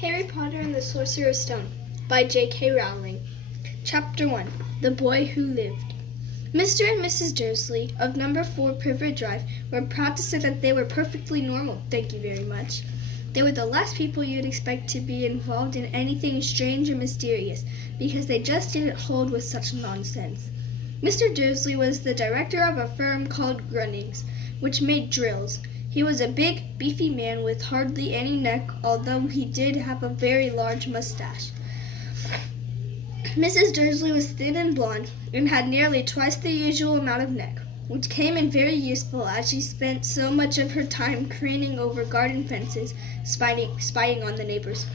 Harry Potter and the Sorcerer's Stone by J.K. Rowling. Chapter 1. The Boy Who Lived. Mr. and Mrs. Dursley of number 4 Privet Drive were proud to say that they were perfectly normal, thank you very much. They were the last people you'd expect to be involved in anything strange or mysterious, because they just didn't hold with such nonsense. Mr. Dursley was the director of a firm called Grunnings, which made drills. He was a big, beefy man with hardly any neck, although he did have a very large mustache. Mrs. Dursley was thin and blonde, and had nearly twice the usual amount of neck, which came in very useful as she spent so much of her time craning over garden fences, spying on the neighbors.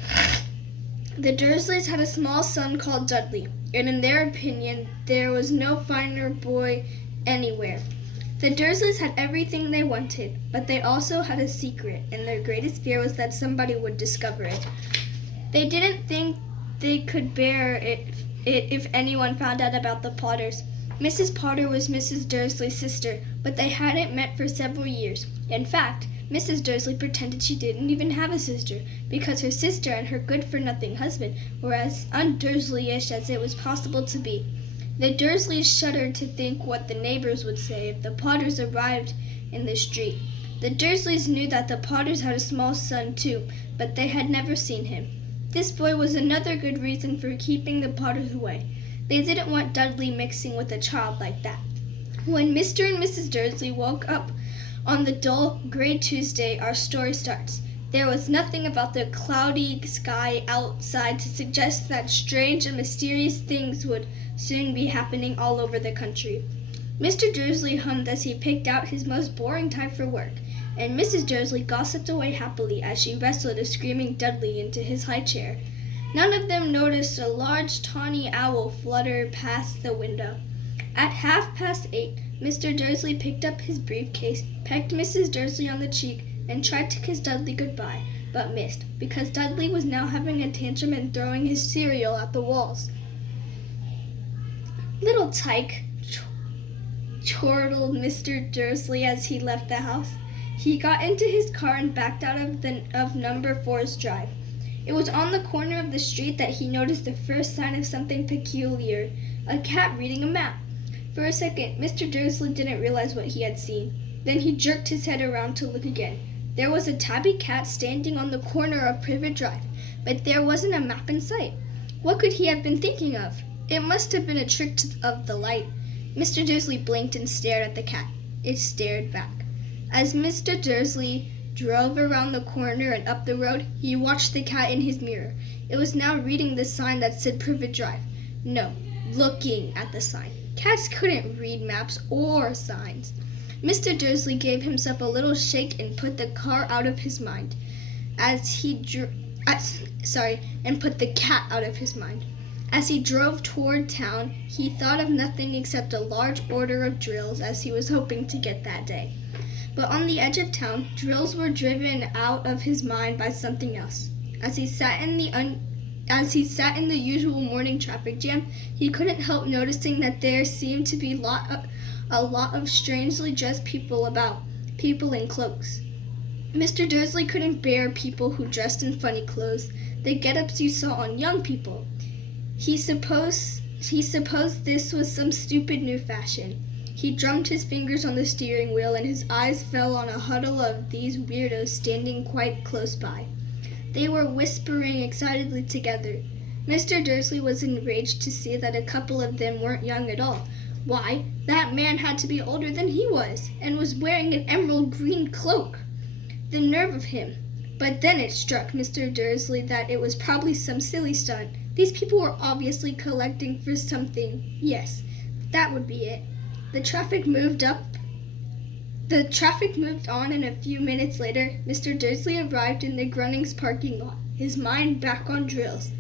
The Dursleys had a small son called Dudley, and in their opinion, there was no finer boy anywhere. The Dursleys had everything they wanted, but they also had a secret, and their greatest fear was that somebody would discover it. They didn't think they could bear it if anyone found out about the Potters. Mrs. Potter was Mrs. Dursley's sister, but they hadn't met for several years. In fact, Mrs. Dursley pretended she didn't even have a sister, because her sister and her good-for-nothing husband were as un-Dursley-ish as it was possible to be. The Dursleys shuddered to think what the neighbors would say if the Potters arrived in the street. The Dursleys knew that the Potters had a small son too, but they had never seen him. This boy was another good reason for keeping the Potters away. They didn't want Dudley mixing with a child like that. When Mr. and Mrs. Dursley woke up on the dull, gray Tuesday, our story starts. There was nothing about the cloudy sky outside to suggest that strange and mysterious things would soon be happening all over the country. Mr. Dursley hummed as he picked out his most boring time for work, and Mrs. Dursley gossiped away happily as she wrestled a screaming Dudley into his high chair. None of them noticed a large tawny owl flutter past the window. At 8:30, Mr. Dursley picked up his briefcase, pecked Mrs. Dursley on the cheek, and tried to kiss Dudley goodbye, but missed, because Dudley was now having a tantrum and throwing his cereal at the walls. "Little tyke," chortled Mr. Dursley as he left the house. He got into his car and backed out of number 4's drive. It was on the corner of the street that he noticed the first sign of something peculiar, a cat reading a map. For a second, Mr. Dursley didn't realize what he had seen. Then he jerked his head around to look again. There was a tabby cat standing on the corner of Privet Drive, but there wasn't a map in sight. What could he have been thinking of? It must have been a trick of the light. Mr. Dursley blinked and stared at the cat. It stared back. As Mr. Dursley drove around the corner and up the road, he watched the cat in his mirror. It was now reading the sign that said Privet Drive. No, looking at the sign. Cats couldn't read maps or signs. Mr. Dursley gave himself a little shake and put the car out of his mind. And put the cat out of his mind. As he drove toward town, he thought of nothing except a large order of drills as he was hoping to get that day. But on the edge of town, drills were driven out of his mind by something else. As he sat in the usual morning traffic jam, he couldn't help noticing that there seemed to be a lot of strangely dressed people about, people in cloaks. Mr. Dursley couldn't bear people who dressed in funny clothes, the get-ups you saw on young people. He supposed this was some stupid new fashion. He drummed his fingers on the steering wheel, and his eyes fell on a huddle of these weirdos standing quite close by. They were whispering excitedly together. Mr. Dursley was enraged to see that a couple of them weren't young at all. Why, that man had to be older than he was, and was wearing an emerald green cloak. The nerve of him! But then it struck Mr. Dursley that it was probably some silly stunt. These people were obviously collecting for something. Yes, that would be it. The traffic moved on, and a few minutes later, Mr. Dursley arrived in the Grunnings parking lot, his mind back on drills.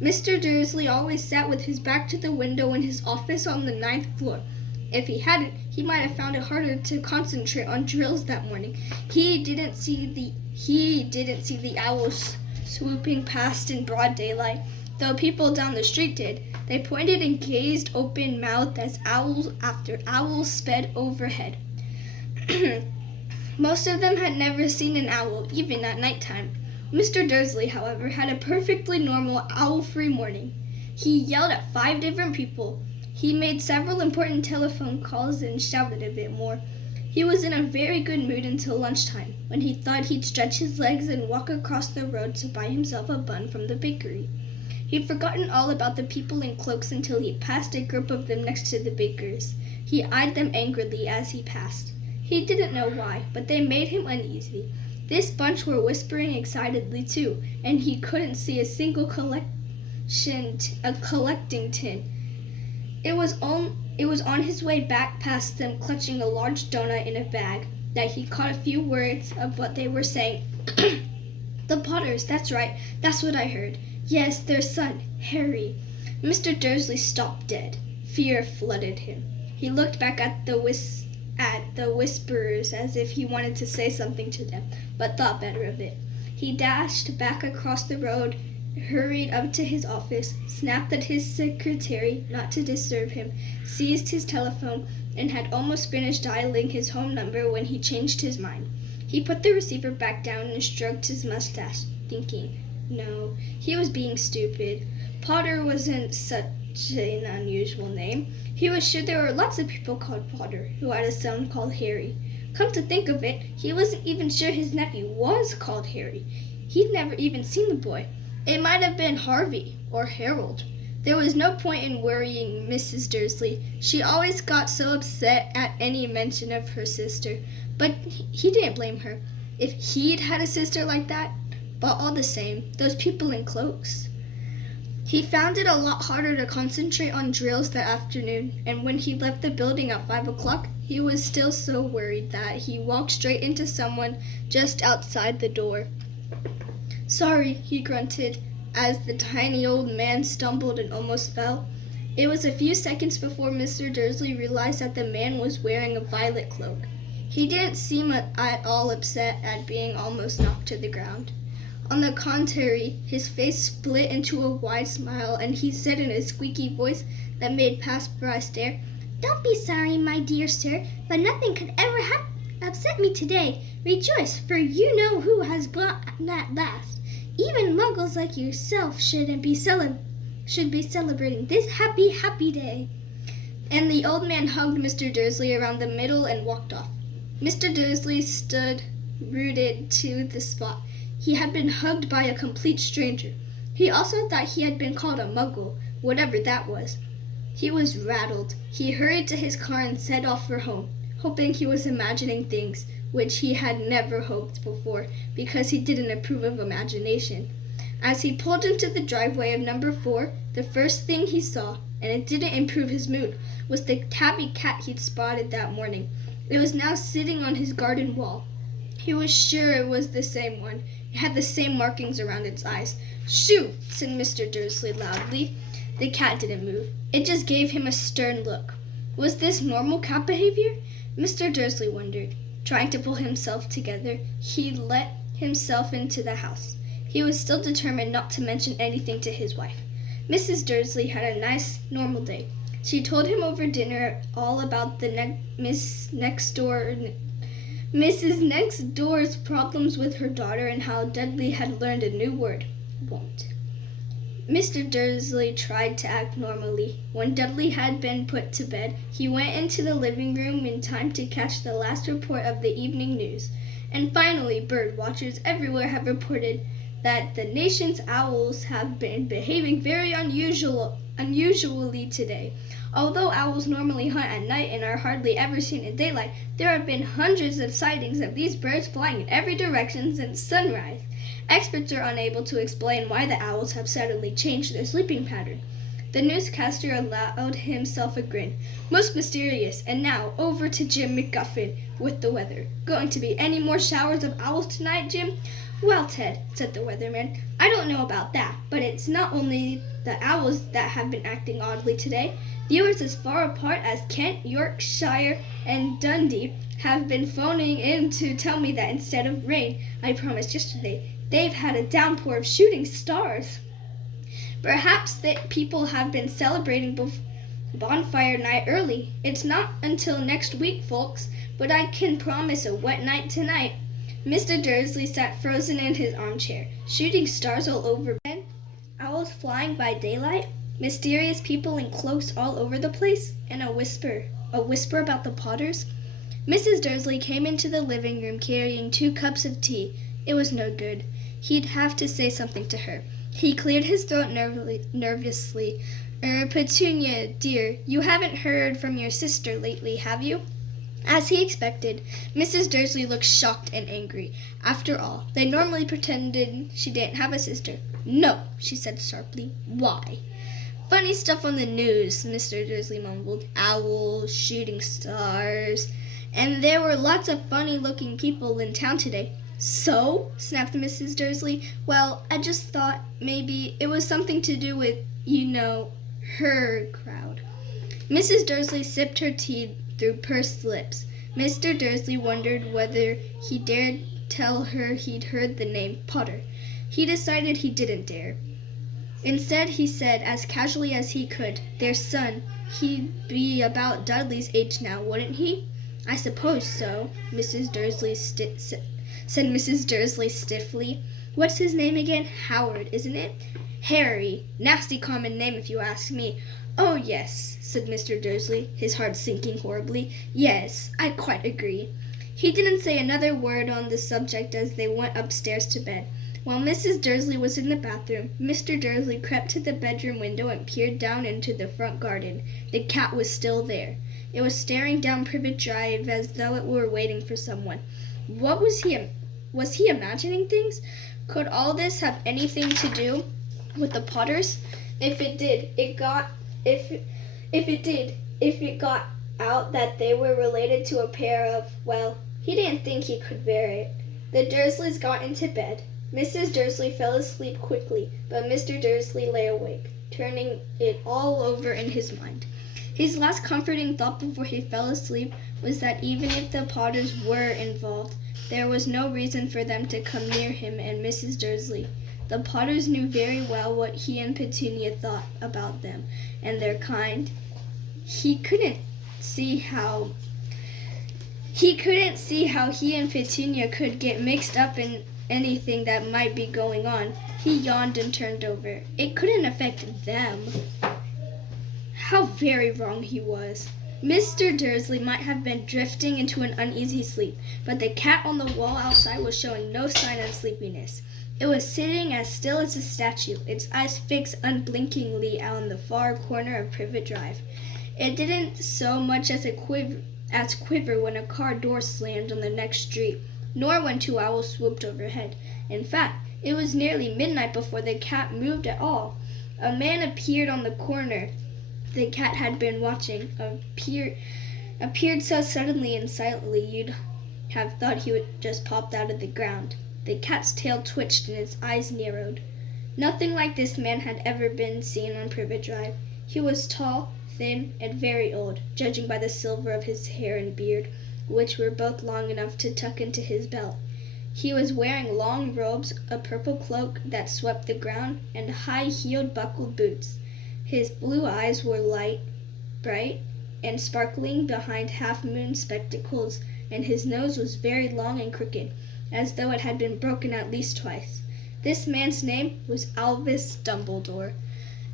Mr. Dursley always sat with his back to the window in his office on the 9th floor. If he hadn't, he might have found it harder to concentrate on drills that morning. He didn't see the owls swooping past in broad daylight, though people down the street did. They pointed and gazed open-mouthed as owls after owls sped overhead. Most of them had never seen an owl, even at nighttime. Mr. Dursley, however, had a perfectly normal owl-free morning. He yelled at 5 different people. He made several important telephone calls and shouted a bit more. He was in a very good mood until lunchtime, when he thought he'd stretch his legs and walk across the road to buy himself a bun from the bakery. He'd forgotten all about the people in cloaks until he passed a group of them next to the baker's. He eyed them angrily as he passed. He didn't know why, but they made him uneasy. This bunch were whispering excitedly too, and he couldn't see a single collecting tin. It was on his way back past them, clutching a large donut in a bag, that he caught a few words of what they were saying. The Potters, that's right, that's what I heard. Yes, their son, Harry. Mr. Dursley stopped dead. Fear flooded him. He looked back at the whisperers as if he wanted to say something to them, but thought better of it. He dashed back across the road, hurried up to his office, snapped at his secretary not to disturb him, seized his telephone, and had almost finished dialing his home number when he changed his mind. He put the receiver back down and stroked his mustache, thinking, no, he was being stupid. Potter wasn't such an unusual name. He was sure there were lots of people called Potter who had a son called Harry. Come to think of it, he wasn't even sure his nephew was called Harry. He'd never even seen the boy. It might have been Harvey or Harold. There was no point in worrying Mrs. Dursley. She always got so upset at any mention of her sister. But he didn't blame her. If he'd had a sister like that, but all the same, those people in cloaks. He found it a lot harder to concentrate on drills that afternoon, and when he left the building at 5 o'clock, he was still so worried that he walked straight into someone just outside the door. Sorry, he grunted, as the tiny old man stumbled and almost fell. It was a few seconds before Mr. Dursley realized that the man was wearing a violet cloak. He didn't seem at all upset at being almost knocked to the ground. On the contrary, his face split into a wide smile, and he said in a squeaky voice that made passersby stare, "Don't be sorry, my dear sir, but nothing could ever have upset me today. Rejoice, for you know who has got at last. Even muggles like yourself should be celebrating this happy, happy day." And the old man hugged Mr. Dursley around the middle and walked off. Mr. Dursley stood rooted to the spot. He had been hugged by a complete stranger. He also thought he had been called a muggle, whatever that was. He was rattled. He hurried to his car and set off for home, hoping he was imagining things, which he had never hoped before, because he didn't approve of imagination. As he pulled into the driveway of number 4, the first thing he saw, and it didn't improve his mood, was the tabby cat he'd spotted that morning. It was now sitting on his garden wall. He was sure it was the same one. It had the same markings around its eyes. "Shoo!" said Mr. Dursley loudly. The cat didn't move. It just gave him a stern look. Was this normal cat behavior? Mr. Dursley wondered. Trying to pull himself together, he let himself into the house. He was still determined not to mention anything to his wife. Mrs. Dursley had a nice, normal day. She told him over dinner all about the Mrs. Next Door's problems with her daughter and how Dudley had learned a new word, won't. Mr. Dursley tried to act normally. When Dudley had been put to bed, he went into the living room in time to catch the last report of the evening news. And finally, bird watchers everywhere have reported that the nation's owls have been behaving very unusually today. Although owls normally hunt at night and are hardly ever seen in daylight, there have been hundreds of sightings of these birds flying in every direction since sunrise. Experts are unable to explain why the owls have suddenly changed their sleeping pattern. The newscaster allowed himself a grin. Most mysterious. And now, over to Jim McGuffin with the weather. Going to be any more showers of owls tonight, Jim? Well, Ted, said the weatherman, I don't know about that, but it's not only the owls that have been acting oddly today. Viewers as far apart as Kent, Yorkshire, and Dundee have been phoning in to tell me that instead of rain, I promised yesterday, they've had a downpour of shooting stars. Perhaps that people have been celebrating bonfire night early. It's not until next week, folks, but I can promise a wet night tonight. Mr. Dursley sat frozen in his armchair, shooting stars all over bed, owls flying by daylight, mysterious people in cloaks all over the place, and a whisper about the Potters. Mrs. Dursley came into the living room carrying 2 cups of tea. It was no good. He'd have to say something to her. He cleared his throat nervously. Petunia, dear, you haven't heard from your sister lately, have you?" As he expected, Mrs. Dursley looked shocked and angry. After all, they normally pretended she didn't have a sister. "No," she said sharply. "Why?" "Funny stuff on the news," Mr. Dursley mumbled. "Owls, shooting stars. And there were lots of funny-looking people in town today." "So?" snapped Mrs. Dursley. "Well, I just thought maybe it was something to do with, her crowd." Mrs. Dursley sipped her tea through pursed lips. Mr. Dursley wondered whether he dared tell her he'd heard the name Potter. He decided he didn't dare. Instead, he said, as casually as he could, "Their son. He'd be about Dudley's age now, wouldn't he?" "I suppose so," said Mrs. Dursley stiffly. "What's his name again? Howard, isn't it?" "Harry. Nasty common name if you ask me." "Oh, yes," said Mr. Dursley, his heart sinking horribly. "Yes, I quite agree." He didn't say another word on the subject as they went upstairs to bed. While Mrs. Dursley was in the bathroom, Mr. Dursley crept to the bedroom window and peered down into the front garden. The cat was still there. It was staring down Privet Drive as though it were waiting for someone. What was he imagining things? Could all this have anything to do with the Potters? If it got out that they were related to a pair of, well, he didn't think he could bear it. The Dursleys got into bed. Mrs. Dursley fell asleep quickly, but Mr. Dursley lay awake, turning it all over in his mind. His last comforting thought before he fell asleep was that even if the Potters were involved, there was no reason for them to come near him and Mrs. Dursley. The Potters knew very well what he and Petunia thought about them and their kind. He couldn't see how he and Petunia could get mixed up in anything that might be going on. He yawned and turned over. It couldn't affect them. How very wrong he was. Mr. Dursley might have been drifting into an uneasy sleep, but the cat on the wall outside was showing no sign of sleepiness. It was sitting as still as a statue, its eyes fixed unblinkingly on the far corner of Privet Drive. It didn't so much as quiver when a car door slammed on the next street, nor when 2 owls swooped overhead. In fact, it was nearly midnight before the cat moved at all. A man appeared on the corner the cat had been watching, appeared so suddenly and silently you'd have thought he would just popped out of the ground. The cat's tail twitched and its eyes narrowed. Nothing like this man had ever been seen on Privet Drive. He was tall, thin, and very old, judging by the silver of his hair and beard, which were both long enough to tuck into his belt. He was wearing long robes, a purple cloak that swept the ground, and high-heeled buckled boots. His blue eyes were bright, and sparkling behind half-moon spectacles, and his nose was very long and crooked, as though it had been broken at least twice. This man's name was Albus Dumbledore.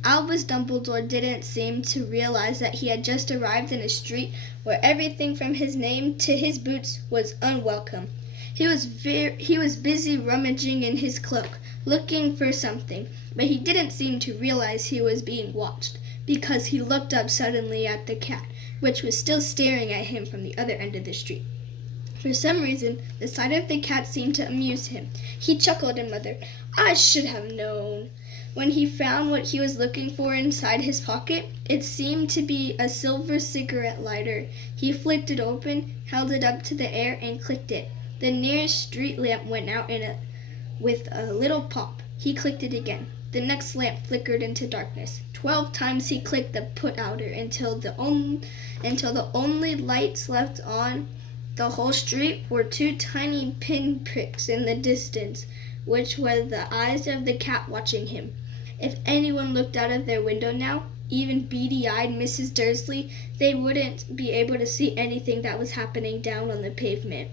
Albus Dumbledore didn't seem to realize that he had just arrived in a street where everything from his name to his boots was unwelcome. He was busy rummaging in his cloak, looking for something, but he didn't seem to realize he was being watched, because he looked up suddenly at the cat, which was still staring at him from the other end of the street. For some reason, the sight of the cat seemed to amuse him. He chuckled and muttered, "I should have known." When he found what he was looking for inside his pocket, it seemed to be a silver cigarette lighter. He flicked it open, held it up to the air, and clicked it. The nearest street lamp went out with a little pop. He clicked it again. The next lamp flickered into darkness. 12 times he clicked the put-outer until the only lights left on the whole street were 2 tiny pinpricks in the distance, which were the eyes of the cat watching him. If anyone looked out of their window now, even beady-eyed Mrs. Dursley, they wouldn't be able to see anything that was happening down on the pavement.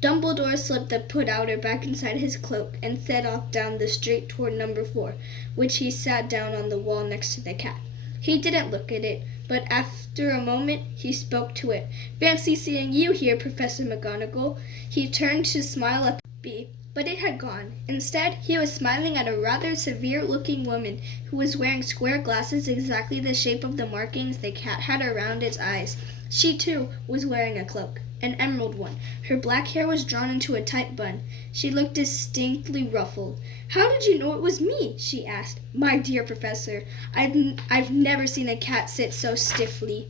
Dumbledore slipped the powder back inside his cloak and set off down the street toward number 4, which he sat down on the wall next to the cat. He didn't look at it, but after a moment he spoke to it. "Fancy seeing you here, Professor McGonagall." He turned to smile at the bee, but it had gone. Instead, he was smiling at a rather severe-looking woman who was wearing square glasses exactly the shape of the markings the cat had around its eyes. She, too, was wearing a cloak, an emerald one. Her black hair was drawn into a tight bun. She looked distinctly ruffled. "How did you know it was me?" she asked. "My dear Professor, I've never seen a cat sit so stiffly."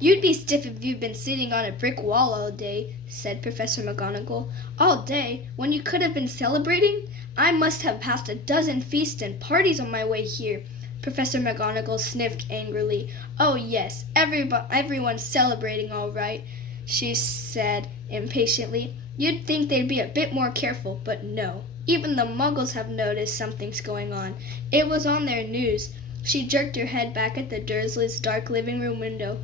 "You'd be stiff if you'd been sitting on a brick wall all day," said Professor McGonagall. "All day, when you could have been celebrating? I must have passed a dozen feasts and parties on my way here." Professor McGonagall sniffed angrily. "Oh, yes, everyone's celebrating all right," she said impatiently. "You'd think they'd be a bit more careful, but no. Even the Muggles have noticed something's going on. It was on their news." She jerked her head back at the Dursleys' dark living room window.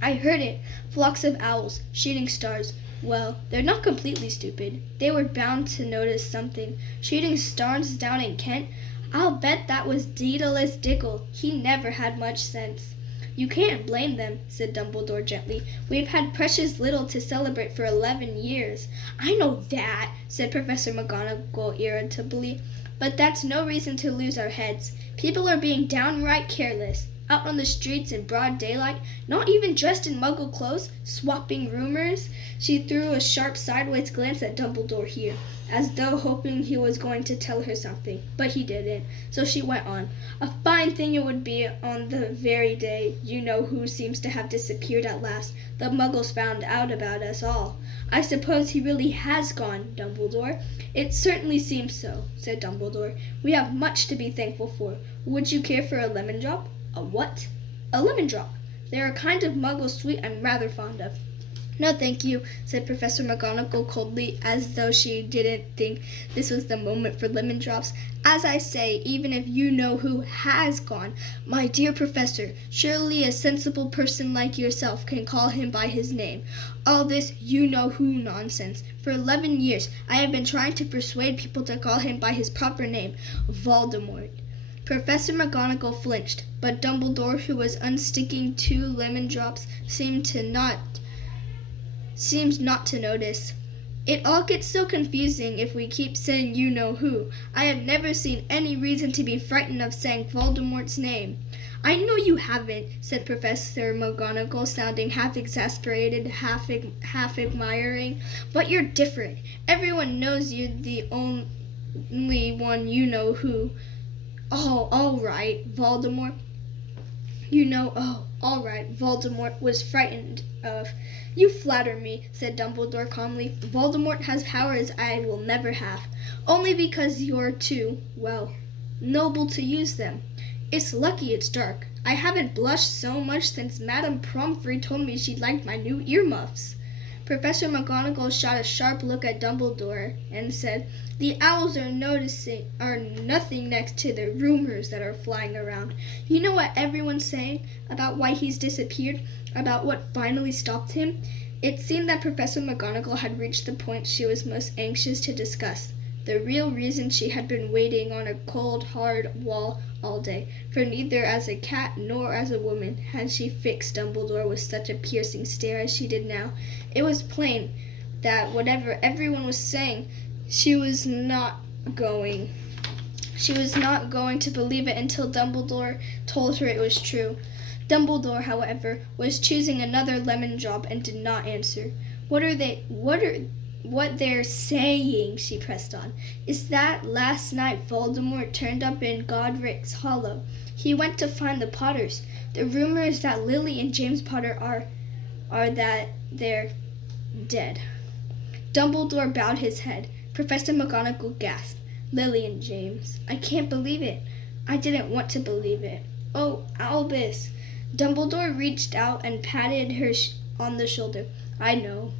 "I heard it. Flocks of owls, shooting stars. Well, they're not completely stupid. They were bound to notice something. Shooting stars down in Kent? I'll bet that was Daedalus Diggle. He never had much sense." "You can't blame them," said Dumbledore gently. "We've had precious little to celebrate for 11 years. "I know that," said Professor McGonagall irritably, "but that's no reason to lose our heads. People are being downright careless. Out on the streets in broad daylight, not even dressed in Muggle clothes, swapping rumors." She threw a sharp sideways glance at Dumbledore here, as though hoping he was going to tell her something, but he didn't, so she went on. "A fine thing it would be on the very day you-know-who seems to have disappeared at last. The Muggles found out about us all." "I suppose he really has gone, Dumbledore?" "It certainly seems so," said Dumbledore. "We have much to be thankful for. Would you care for a lemon drop?" "A what?" "A lemon drop. They're a kind of Muggle sweet I'm rather fond of." "No, thank you," said Professor McGonagall coldly, as though she didn't think this was the moment for lemon drops. "As I say, even if you-know-who has gone, my dear Professor, surely a sensible person like yourself can call him by his name. All this you-know-who nonsense. For 11 years I have been trying to persuade people to call him by his proper name, Voldemort." Professor McGonagall flinched, but Dumbledore, who was unsticking 2 lemon drops, seemed not to notice. "It all gets so confusing if we keep saying you-know-who. I have never seen any reason to be frightened of saying Voldemort's name." "I know you haven't," said Professor McGonagall, sounding half exasperated, half admiring. "But you're different. Everyone knows you're the only one you-know-who. Oh, all right, Voldemort was frightened of." "You flatter me," said Dumbledore calmly. "Voldemort has powers I will never have, only because you're too, noble to use them. It's lucky it's dark. I haven't blushed so much since Madame Pomfrey told me she liked my new earmuffs." Professor McGonagall shot a sharp look at Dumbledore and said, "The owls are nothing next to the rumors that are flying around. You know what everyone's saying about why he's disappeared, about what finally stopped him?" It seemed that Professor McGonagall had reached the point she was most anxious to discuss, the real reason she had been waiting on a cold, hard wall all day, for neither as a cat nor as a woman had she fixed Dumbledore with such a piercing stare as she did now. It was plain that whatever everyone was saying, she was not going to believe it until Dumbledore told her it was true. Dumbledore, however, was choosing another lemon drop and did not answer. What they're saying," she pressed on, "is that last night Voldemort turned up in Godric's Hollow. He went to find the Potters. The rumor is that Lily and James Potter are that they're dead." Dumbledore bowed his head. Professor McGonagall gasped. "Lily and James. I can't believe it. I didn't want to believe it. Oh, Albus." Dumbledore reached out and patted her on the shoulder. I know,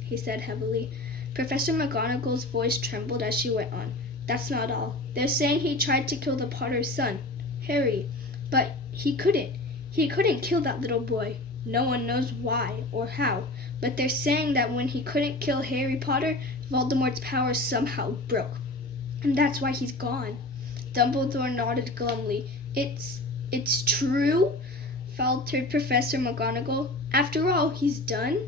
he said heavily. Professor McGonagall's voice trembled as she went on. "That's not all. They're saying he tried to kill the Potter's son, Harry. But he couldn't. He couldn't kill that little boy. No one knows why or how, but they're saying that when he couldn't kill Harry Potter, Voldemort's powers somehow broke. And that's why he's gone. Dumbledore nodded glumly. It's true, faltered Professor McGonagall. After all he's done?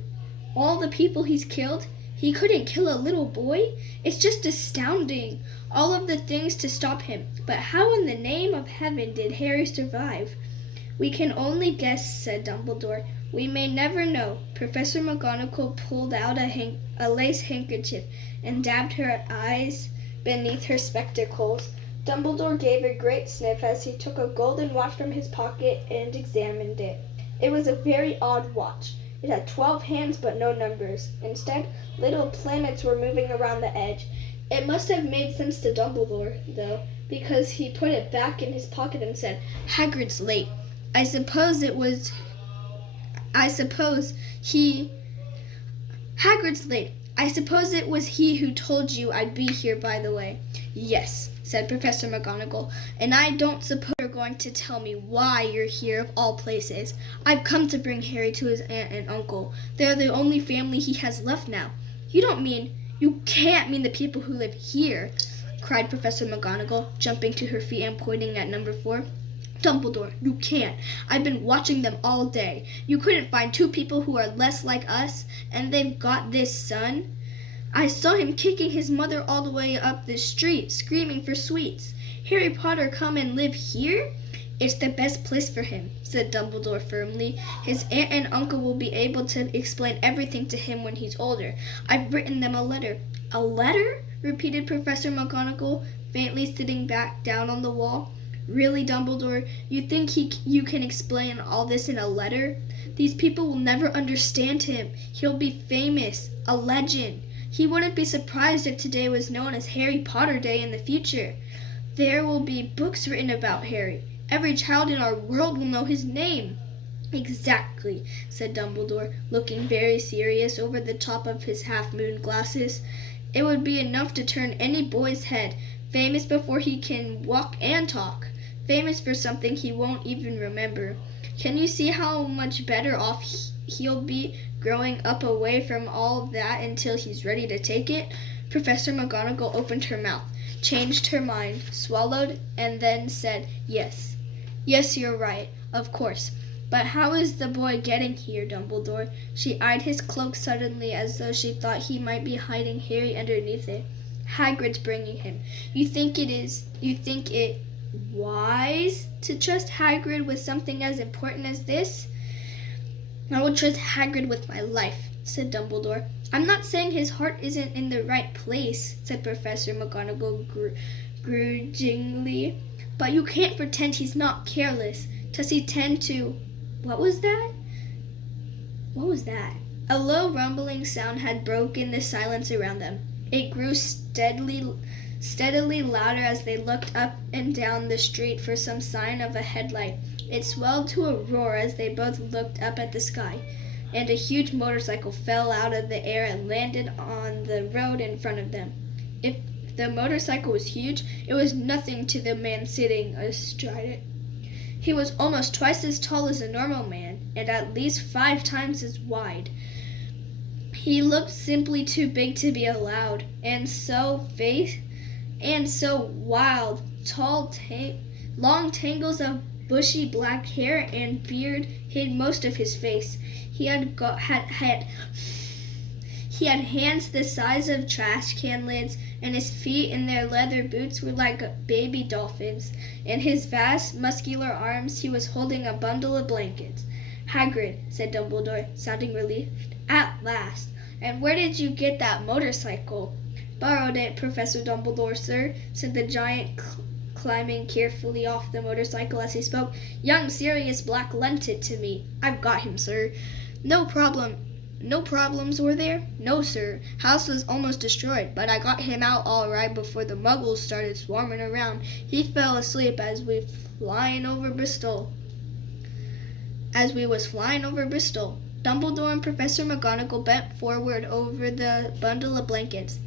All the people he's killed? He couldn't kill a little boy? It's just astounding. All of the things to stop him. But how in the name of heaven did Harry survive? We can only guess, said Dumbledore. We may never know. Professor McGonagall pulled out a lace handkerchief and dabbed her eyes beneath her spectacles. Dumbledore gave a great sniff as he took a golden watch from his pocket and examined it. It was a very odd watch. It had 12 hands but no numbers. Instead, little planets were moving around the edge. It must have made sense to Dumbledore, though, because he put it back in his pocket and said, Hagrid's late. Hagrid's late. I suppose it was he who told you I'd be here, by the way. Yes, said Professor McGonagall, and I don't suppose you're going to tell me why you're here of all places. I've come to bring Harry to his aunt and uncle. They're the only family he has left now. You can't mean the people who live here, cried Professor McGonagall, jumping to her feet and pointing at number 4. Dumbledore, you can't. I've been watching them all day. You couldn't find 2 people who are less like us, and they've got this son. I saw him kicking his mother all the way up the street, screaming for sweets. Harry Potter come and live here? It's the best place for him, said Dumbledore firmly. His aunt and uncle will be able to explain everything to him when he's older. I've written them a letter. A letter? Repeated Professor McGonagall, faintly sitting back down on the wall. Really, Dumbledore, you think you can explain all this in a letter? These people will never understand him. He'll be famous, a legend. He wouldn't be surprised if today was known as Harry Potter Day in the future. There will be books written about Harry. Every child in our world will know his name. Exactly, said Dumbledore, looking very serious over the top of his half-moon glasses. It would be enough to turn any boy's head, famous before he can walk and talk, famous for something he won't even remember. Can you see how much better off he'll be growing up away from all that until he's ready to take it? Professor McGonagall opened her mouth, changed her mind, swallowed, and then said, Yes. Yes, you're right, of course. But how is the boy getting here, Dumbledore? She eyed his cloak suddenly as though she thought he might be hiding Harry underneath it. Hagrid's bringing him. You think it wise to trust Hagrid with something as important as this? I would trust Hagrid with my life, said Dumbledore. I'm not saying his heart isn't in the right place, said Professor McGonagall grudgingly. But you can't pretend he's not careless. Does he tend to... What was that? A low rumbling sound had broken the silence around them. It grew steadily louder as they looked up and down the street for some sign of a headlight. It swelled to a roar as they both looked up at the sky, and a huge motorcycle fell out of the air and landed on the road in front of them. If the motorcycle was huge, it was nothing to the man sitting astride it. He was almost twice as tall as a normal man, and at least 5 times as wide. He looked simply too big to be allowed, and so wild, long tangles of bushy black hair and beard hid most of his face. He had hands the size of trash can lids, and his feet in their leather boots were like baby dolphins. In his vast, muscular arms he was holding a bundle of blankets. Hagrid, said Dumbledore, sounding relieved. At last. And where did you get that motorcycle? Borrowed it, Professor Dumbledore, sir, said the giant, climbing carefully off the motorcycle as he spoke. Young Sirius Black lent it to me. I've got him, sir. No problems were there? No, sir. House was almost destroyed, but I got him out all right before the muggles started swarming around. He fell asleep as we was flying over Bristol. Dumbledore and Professor McGonagall bent forward over the bundle of blankets.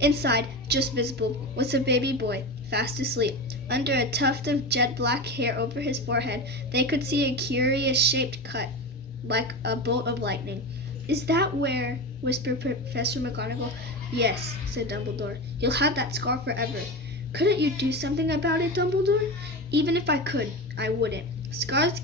Inside, just visible, was a baby boy. fast asleep. Under a tuft of jet black hair over his forehead, they could see a curious-shaped cut, like a bolt of lightning. "Is that where?" whispered Professor McGonagall. "Yes," said Dumbledore. "You'll have that scar forever." "Couldn't you do something about it, Dumbledore?" "Even if I could, I wouldn't. Scars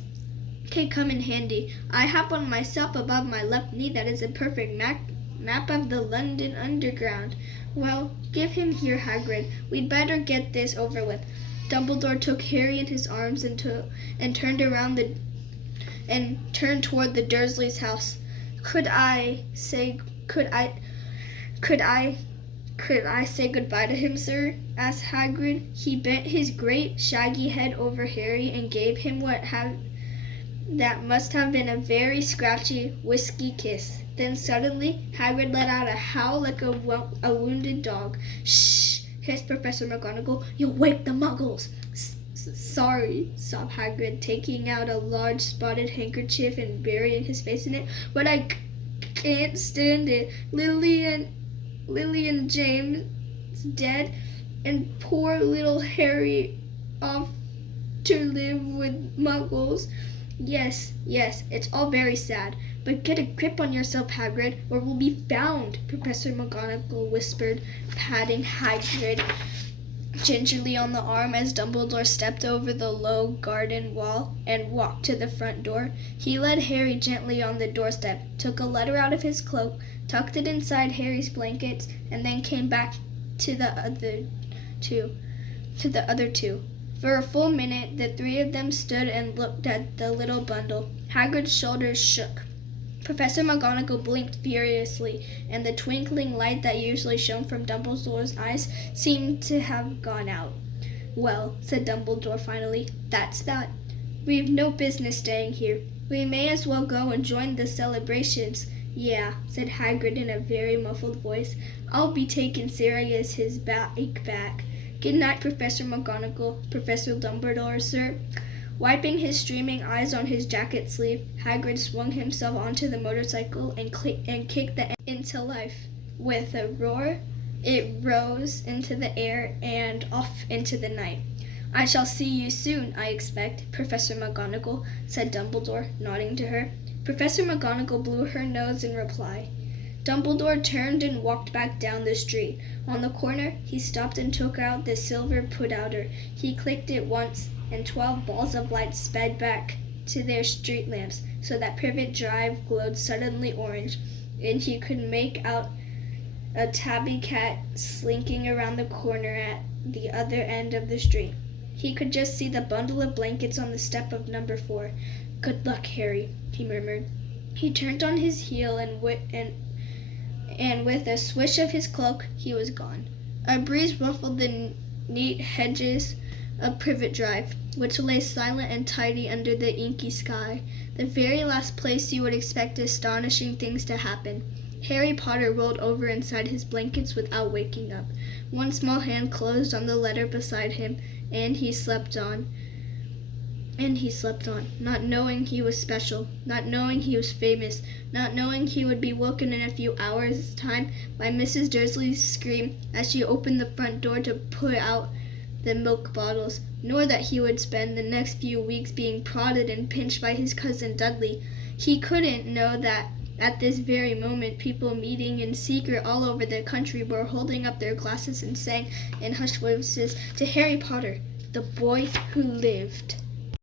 can come in handy. I have one myself above my left knee that is a perfect map of the London Underground." "Well, give him here, Hagrid. We'd better get this over with." Dumbledore took Harry in his arms and turned toward the Dursleys' house. Could I say goodbye to him, sir?" asked Hagrid. He bent his great shaggy head over Harry and gave him that must have been a very scratchy, whisky kiss. Then suddenly Hagrid let out a howl like a wounded dog. "Shh!" hissed Professor McGonagall. "You'll wake the Muggles." "Sorry," sobbed Hagrid, taking out a large spotted handkerchief and burying his face in it. "But I can't stand it. Lily and James dead, and poor little Harry off to live with Muggles." Yes, it's all very sad. But get a grip on yourself, Hagrid, or we'll be found," Professor McGonagall whispered, patting Hagrid gingerly on the arm as Dumbledore stepped over the low garden wall and walked to the front door. He led Harry gently on the doorstep, took a letter out of his cloak, tucked it inside Harry's blankets, and then came back to the other two. For a full minute, the three of them stood and looked at the little bundle. Hagrid's shoulders shook. Professor McGonagall blinked furiously, and the twinkling light that usually shone from Dumbledore's eyes seemed to have gone out. "Well," said Dumbledore finally, "that's that. We've no business staying here. We may as well go and join the celebrations." "Yeah," said Hagrid in a very muffled voice. "I'll be taking Sirius's bike back. Good night, Professor McGonagall. Professor Dumbledore, sir." Wiping his streaming eyes on his jacket sleeve, Hagrid swung himself onto the motorcycle and kicked the engine into life. With a roar, it rose into the air and off into the night. "I shall see you soon, I expect, Professor McGonagall," said Dumbledore, nodding to her. Professor McGonagall blew her nose in reply. Dumbledore turned and walked back down the street. On the corner, he stopped and took out the silver put-outer. He clicked it once, and 12 balls of light sped back to their street lamps, so that Privet Drive glowed suddenly orange, and he could make out a tabby cat slinking around the corner at the other end of the street. He could just see the bundle of blankets on the step of number 4. "Good luck, Harry," he murmured. He turned on his heel and with a swish of his cloak, he was gone. A breeze ruffled the neat hedges of Privet Drive, which lay silent and tidy under the inky sky, the very last place you would expect astonishing things to happen. Harry Potter rolled over inside his blankets without waking up. One small hand closed on the letter beside him, and he slept on, not knowing he was special, not knowing he was famous, not knowing he would be woken in a few hours' time by Mrs. Dursley's scream as she opened the front door to put out the milk bottles, nor that he would spend the next few weeks being prodded and pinched by his cousin Dudley. He couldn't know that at this very moment people meeting in secret all over the country were holding up their glasses and saying in hushed voices, "To Harry Potter, the boy who lived."